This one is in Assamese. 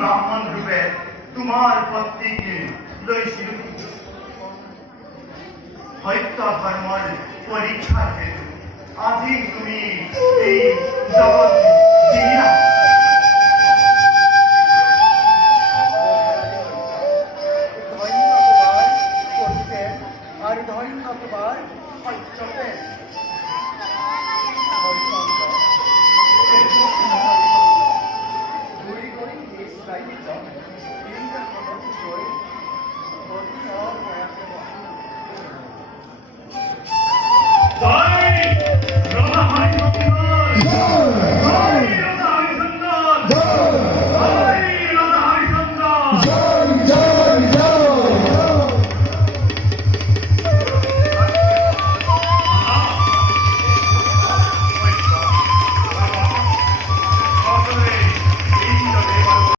ব্ৰাহ্মণ ৰূপে তোমাৰ পত্নীক লৈছিলো সত্য ধৰ্মৰ পৰীক্ষাৰ হেতু। আজি তুমি এই জগত দিলা আৰ ধন্য তোমাৰ সত্যতে ঘুৰি ঘুৰি